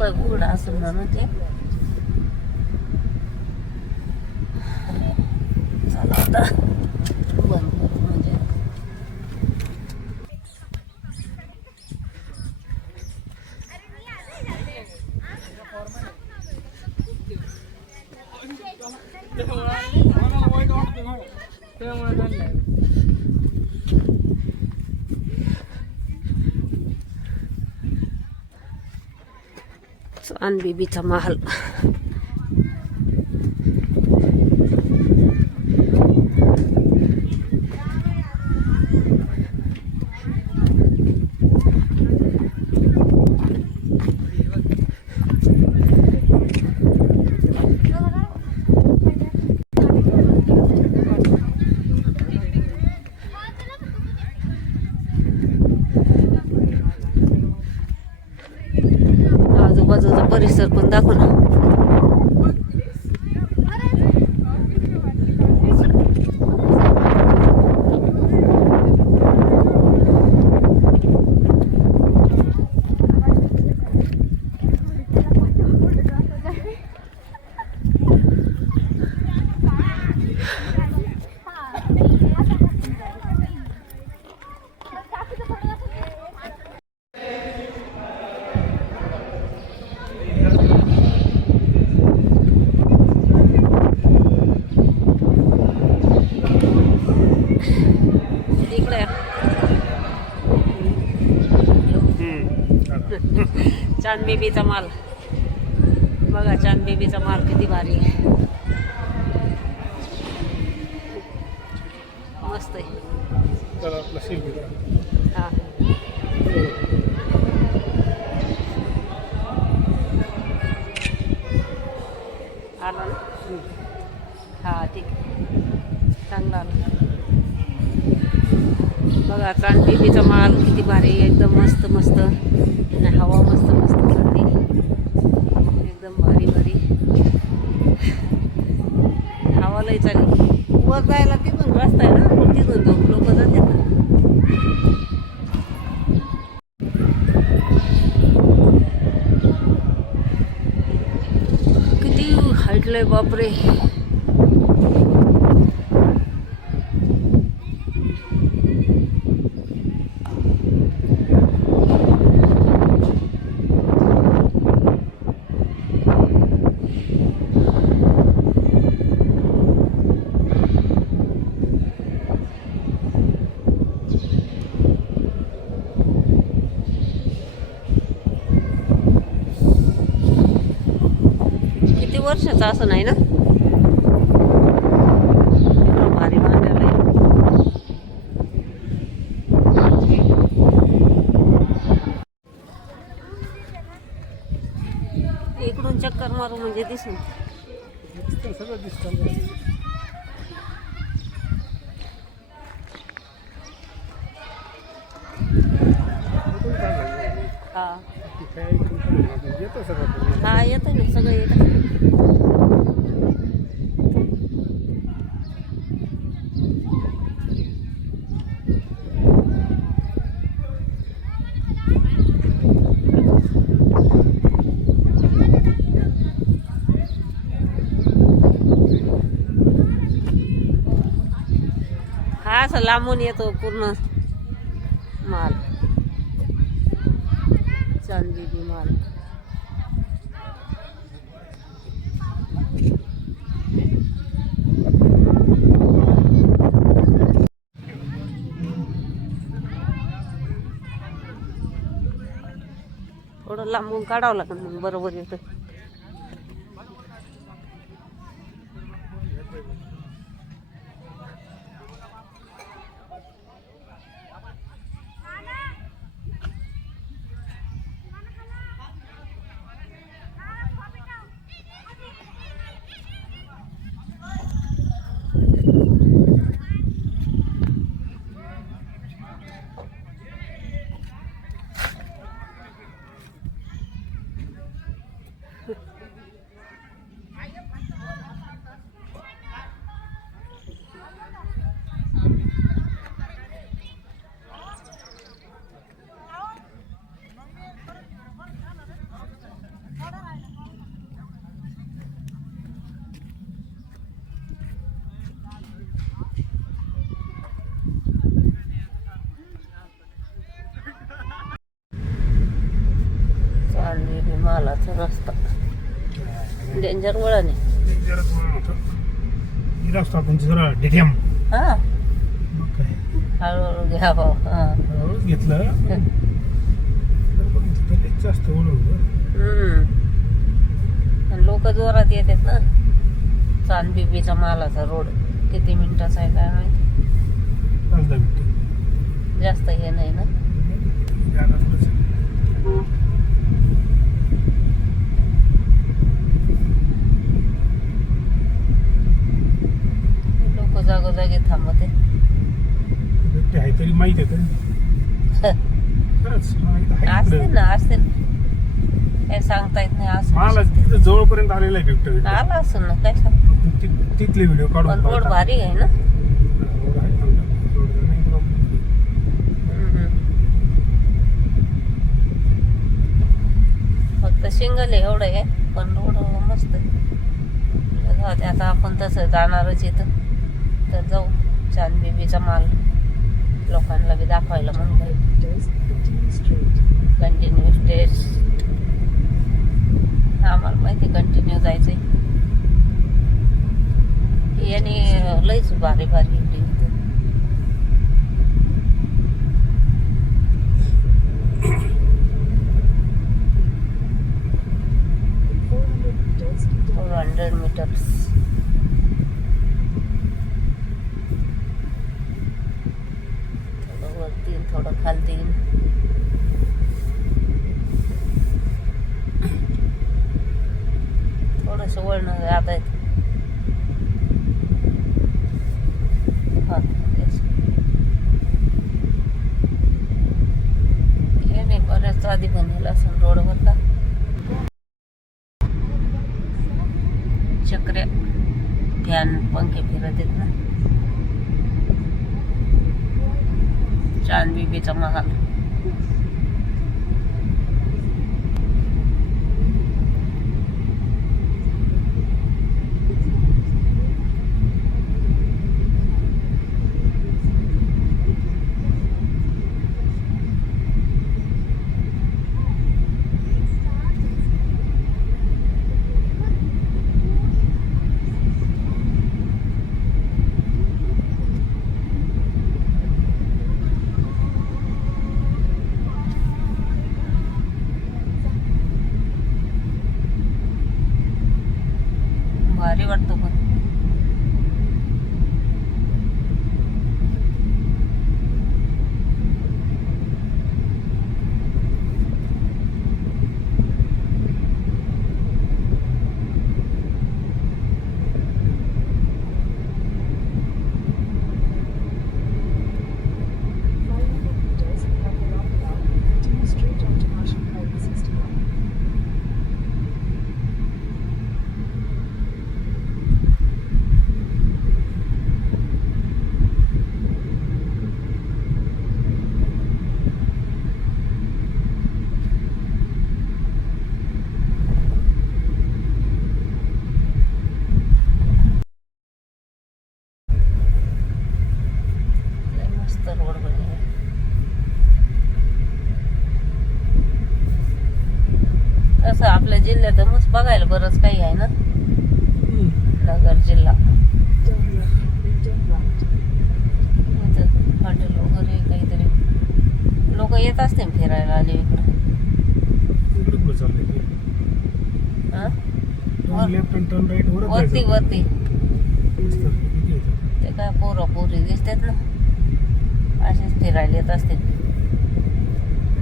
पाय उघडा असेल ना ते. चला आता बंद म्हणजे चांद बीबीचा महल. आजूबाजूचा परिसर पण दाखव ना. चांद बेबीचा माल बघा. चांद बेबीचा माल किती भारी आहे. मस्त आहे. हा आला ना. हा ठीक आहे. चांगला आला बघा. चांद बेबीचा माल किती भारी. एकदम मस्त मस्त. आणि हवा मस्त मस्त चालली. एकदम भारी भारी हवा लई चालली. वर जायला तिथून रस्ता आहे ना. तिथून लोक जातात ना. किती हाईटलंय बापरे. वर्षाचा असं नाही ना. भारी बांधलेलं आहे. इकडून चक्कर मारू म्हणजे दिसून सगळं दिसतं. हा हा येतं ना सगळं येतं. हा असं लांबून येतो पूर्ण माल. चांद बेबी माल. थोडं लांबून काढावं लागेल मग बरोबर येतं. मालाचा रस्ता डेंजर वळण आहे. रस्ता आपण जरा डिटेम हा मग काय हळूहळू घ्या भाऊ. हा हळूच घेतलं तर लगेच जास्त ओळख लोक जोरात येतात ना. चांदबिबीचा मालाचा रोड किती मिनिटाचा आहे काय माहिती. 5-10 मिनिटं जास्त हे नाही ना. जागा थोडंसं. लोक जागोजागी थांबते. बिबटे आहे तरी माहित आहे तरी खरंच माहित आहे असते इकडं. ना असते काय सांगता येत नाही. मला असं तिथं जवळपर्यंत आलेला आहे बिबटे. आला असं ना काय सांग. तिथले व्हिडिओ काढून पण रोड भारी आहे ना. रोड आहे चांगला. रोड नाही प्रॉब्लेम. फक्त सिंगल आहे एवढं आहे पण रोड मस्त आहे. जाऊ दे, आता आपण तसं जाणारच इथं तर जाऊ चांदबिबीचा माल लोकांना बी दाखवायला म्हणून कंटिन्यू स्टेज. आम्हाला माहिती कंटिन्यू जायचंय. याने लईच भारी भारी इकडे इथं. Four 100 meters. थोडं वरती थोडं खालती. थोडस वळण आता हे नाही बऱ्याच आधी बनेल असं रोडवर का चक्र्या फॅन पंखे फिरत आहेत ना. चांदबिबीचा महाल. भारी वाटतो पण. रोड बनले तसं आपल्या जिल्ह्यात मस्त बघायला बरंच काही आहे ना. नगर जिल्हा हॉटेल वगैरे काहीतरी लोक येत असते फिरायला आले इकडं. वरती वरती ते काय पोरं पोरी दिसतात ना असेच फिरायला येत असते.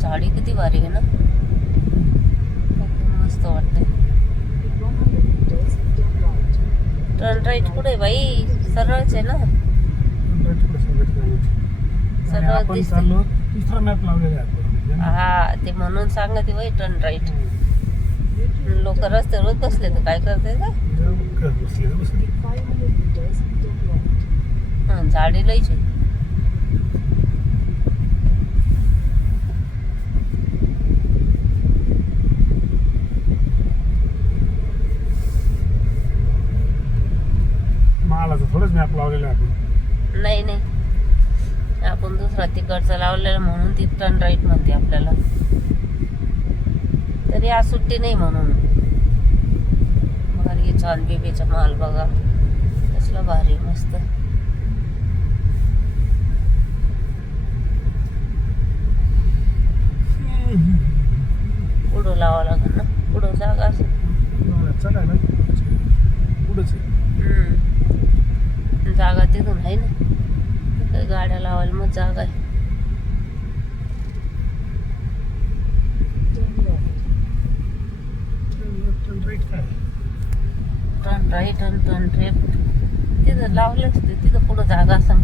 झाडी किती भारी आहे ना. एकदम मस्त वाटते. टर्न राईट कुठे बाई सरळच आहे ना. सरळ दिसते. तिसरा मॅप लावलेला आहे. हा ते म्हणून सांगते बाई टर्न राईट. लोक रस्त्यावर बसले तर काय करते का. झाडी लईच आहे. मालाचं थोडंच मॅप लावलेलं आहे. नाही नाही आपण दुसरा तिकडचा लावलेला म्हणून ती टर्न राईट म्हणते आपल्याला. तरी आज सुट्टी नाही म्हणून. भारी छान बेबीचा माल बघा कसला भारी मस्त. पुढं लावावं लागेल ना, पुढं जागा असेल. चढायला पुढंच आहे. जागा तिथून आहे ना, तर गाड्या लावायला मग जागा आहे. टर्न राईट आणि टर्न लेफ्ट तिथं लावले असते, तिथं पुढं जागा असं